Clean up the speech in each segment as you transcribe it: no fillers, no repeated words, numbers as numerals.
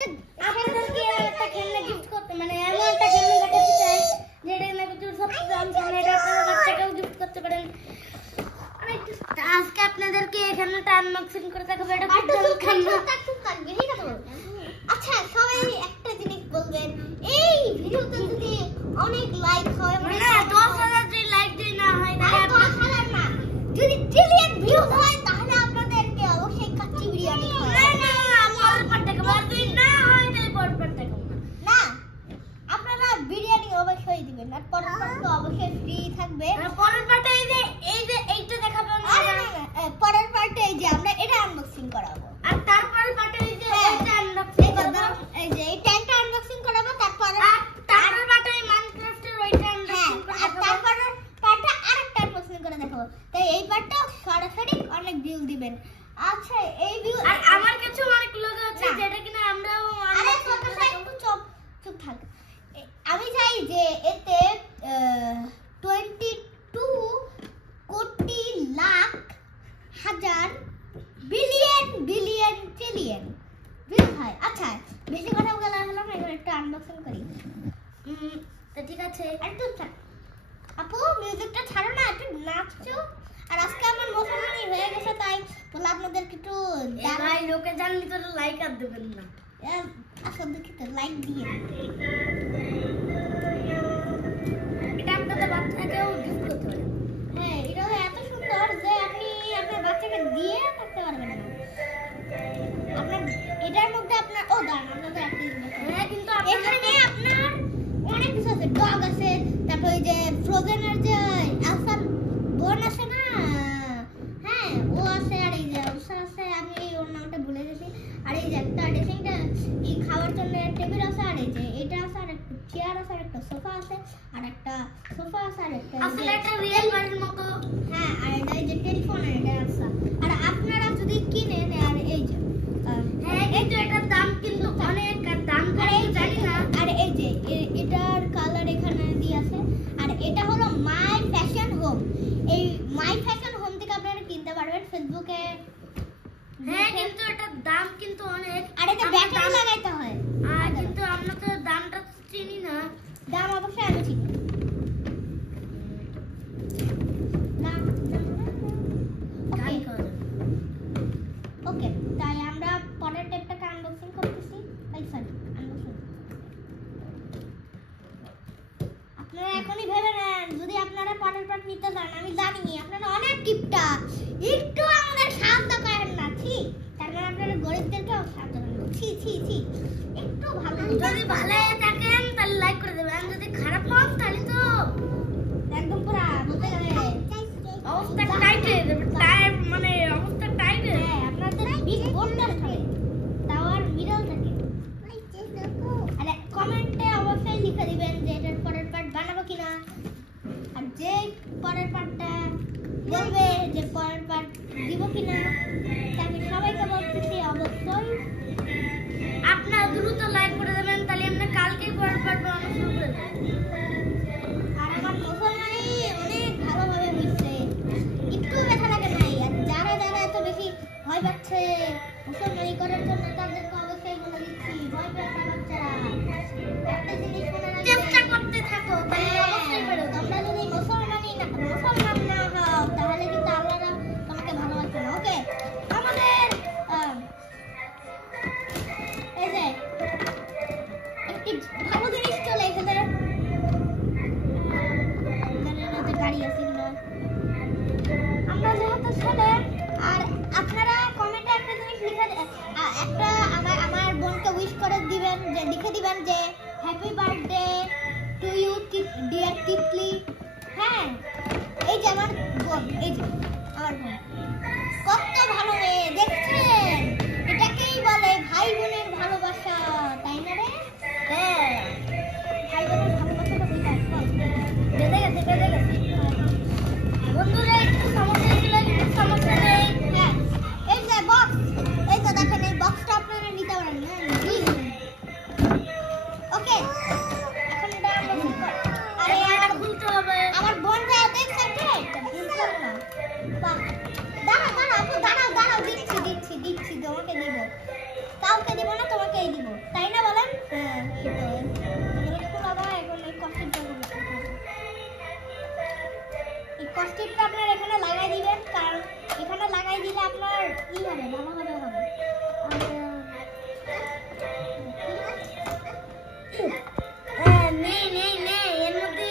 আপনাদেরকে একটা খেলনা গিফট করতে মানে এমন একটা খেলনা দেখাতে চাই যেটা কিনা প্রচুর সবচেয়ে দাম কম, এটা আপনারা বাচ্চাকেও গিফট করতে পারেন। আজকে আপনাদেরকে এই খেলনাটা আনবক্সিং করে দেখাবো। এটা খুব দারুণ খেলনা। আচ্ছা সবাই একটা জিনিস বলবেন, এই ভিডিওতে যদি অনেক লাইক হয় মানে 10,000 যদি লাইক যদি না হয় না 10,000 না, যদি ট্রিলিয়ন ভিউ হয় তাহলে আপনাদেরকে অবশ্যই কাচ্চি বিরিয়ানি খাওয়াবো। না পরের পার্ট দেখাবো, আর যদি না হয় তাহলে পরের পার্ট দেখাবো না, আপনারা বিরিয়ানি অবশ্যই দিবেন, আর পরের পার্ট তো অবশ্যই ফ্রি থাকবে। পরের পার্টে এই যে এইটা দেখাবো না, পরের পার্টে এই যে আমরা এটা আনবক্সিং করাবো, আর তারপরের পার্টে এই যে এইটা আনবক্সিং করব, এই যে এই ট্যাঙ্কটা আনবক্সিং করাবো, তারপরে তারপরের পার্টে মাইনক্রাফটের ওইটা আনবক্সিং করব, আর তারপরের পার্টটা আরেকটা আনবক্সিং করে দেখাবো। তাই এই পার্টটা সরাসরি অনেক ভিউ দিবেন। আচ্ছা এই ভিউ আর আমার কাছে অনেক লোক আছে যেটা কিনা আমরাও আরে একটু চুপ থাক। আমি চাই যে এতে 22 কোটি লাখ হাজার বিলিয়ন বিলিয়ন ট্রিলিয়ন ভিউ হয়। আচ্ছা বেশি কথা বলা হলো না, এবার একটু আনবক্সিং করি। তো ঠিক আছে, একটু আপু মিউজিকটা ছাড়ো না, একটু নাচছো। আর আজকে আমার মুসলমানি হয়ে গেছে, তাই বলে আপনাদেরকে একটু ভাই লোকে জানলে তো লাইক আর দেবেন না। আসলে দেখি তো লাইক দিয়ে এটা আপনাদের বাচ্চাকেও গিফট করতে পারেন। হ্যাঁ, এটা এত সুন্দর যে আপনি আপনার বাচ্চাকে দিয়ে থাকতে পারবেন না। আপনার এটার মধ্যে আপনার দাঁড়ান আপনাদের একটা জিনিস হ্যাঁ, কিন্তু এখানে আপনার অনেক কিছু আছে, ডগ আছে, তারপর ওই যে ফ্রোজেনের যে আলসার বোন আছে না, হ্যাঁ ও আছে, আর এই যে আলসা আছে, আমি ওর নামটা ভুলে গেছি। আর এই যে একটা ড্রেসিংটা এই খাওয়ার জন্য টেবিল আছে, আর এই যে এটা আছে, আর একটা চেয়ার আছে, আর একটা সোফা আছে, আর একটা সোফা আছে, আর একটা আসলে একটা রিয়েল বাড়ির মতো। হ্যাঁ, আর এটা এই যে টেলিফোন, আর এটা আছে। আর আপনারা যদি কিনেন, আর এই যে হ্যাঁ, কিন্তু এটার দাম কিন্তু অনেক, আর দাম করে জানি না। আর এই যে এটার কালার এখানে দিয়ে আছে। আর এটা হলো মাই ফ্যাশন হোম। এই মাই ফ্যাশন হোম থেকে আপনারা কিনতে পারবেন ফেসবুকে। হ্যাঁ, কিন্তু এটার দাম কিন্তু অনেক, আর এটা ব্যাটারি লাগাইতে হয়। আর কিন্তু আমরা তো দামটা চিনি না। দাম অবশ্যই আমি চিনি। ওকে, তাই আমরা পরের টেপটাকে আনবক্সিং করতেছি। আপনারা এখনই ভেবে নেন, যদি আপনারা পরের পার্ট নিতে চান, আমি জানি আপনারা অনেক কিপটা, একটু আমাদের সাহায্য করেন না। তার মানে আপনারা গরিবদেরকেও সাহায্য করেন না। একটু ভালো, যদি ভালো থাকেন তাহলে লাইক করে দেবেন, আর যদি খারাপ হন তাহলে তো একদম পুরা বলতে গেলে অবস্থা টাইট হয়ে যাবে। মানে অবস্থা টাইট হয়ে যাবে। আপনাদের বিগ বোনটার থাকে, তাও আর মিডল থাকে। আরে কমেন্টে অবশ্যই লিখে দিবেন যে এটার পরের পার্ট বানাবো কিনা, আর যে পরের পার্টটা বলবে যে পরের পার্ট দিব কিনা, তাকে সবাইকে বলতেছি অবশ্যই আপনারা দ্রুত লাইক করে দেবেন, তাহলে আমরা কালকেই পরের পার্ট বানানো শুরু করে দেব। আর আমার মুসলমানি অনেক ভালোভাবে বুঝছে, একটু ব্যথা লাগে নাই। আর যারা যারা এত বেশি ভয় পাচ্ছে মুসলমানি করার জন্য, তাদেরকে অবশ্যই বলে দিচ্ছি ভয় পেও না বাচ্চারা। একটা জিনিস মনে রাখবে, চেষ্টা করতে থাকো, তাহলে অবশ্যই পারো। তোমরা যদি মুসলমান না হও তাহলে কিন্তু আল্লাহ তোমাকে ভালোবাসবে না। ওকে, আমাদের এই যে একটি ভালো জিনিস চলে এসেছে। গাড়ি আছে না, আমরা যেহেতু ছেলে, আর আপনারা কমেন্টে একটা জিনিস লিখে একটা আমার বোনকে উইশ করে দিবেন, যে লিখে দিবেন যে happy birthday to you dear Tikli. হ্যাঁ, এই যে আমার বোন, এই যে আমার বোন কত ভালো মেয়ে দেখছেন, এটাকেই বলে ভাই বোনের ভালোবাসা, তাই না রে? হ্যাঁ, ভাই বোনের ভালোবাসাটা বুঝায় বেঁধে গেছে। বন্ধুরা একটু সমস্যা ছিল, একটু সমস্যা নেই। হ্যাঁ, এই যে বক্স, এই তো দেখেন এই বক্সটা আপনারা নিতে পারেন। ওকে, এখন এটা আরে এটা খুলতে হবে। আমার বোন যা দেখছে, এটা ভুলতাম না। বাহ, দাঁড়াও আপু, দাঁড়াও দিচ্ছি কস্টিপটা আপনার এখানে লাগাই দিবেন, কারণ এখানে লাগাই দিলে আপনার ই হবে, ভালোভাবে হবে। এর মধ্যে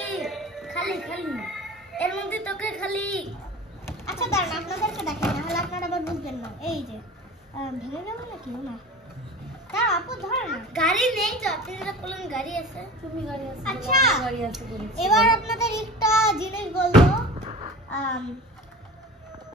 খালি এর মধ্যে তোকে খালি আচ্ছা দাঁড়ান, আপনাদেরকে দেখেন, নাহলে আপনারা আবার বুঝবেন না। এই যে ভেঙে গেল না কেউ না, তার আপু ধরে না। গাড়ি নেই তো, আপনি যেটা বললেন গাড়ি আছে, তুমি গাড়ি আছে। আচ্ছা গাড়ি আছে বলেছি। এবার আপনাদের একটা জিনিস বলবো,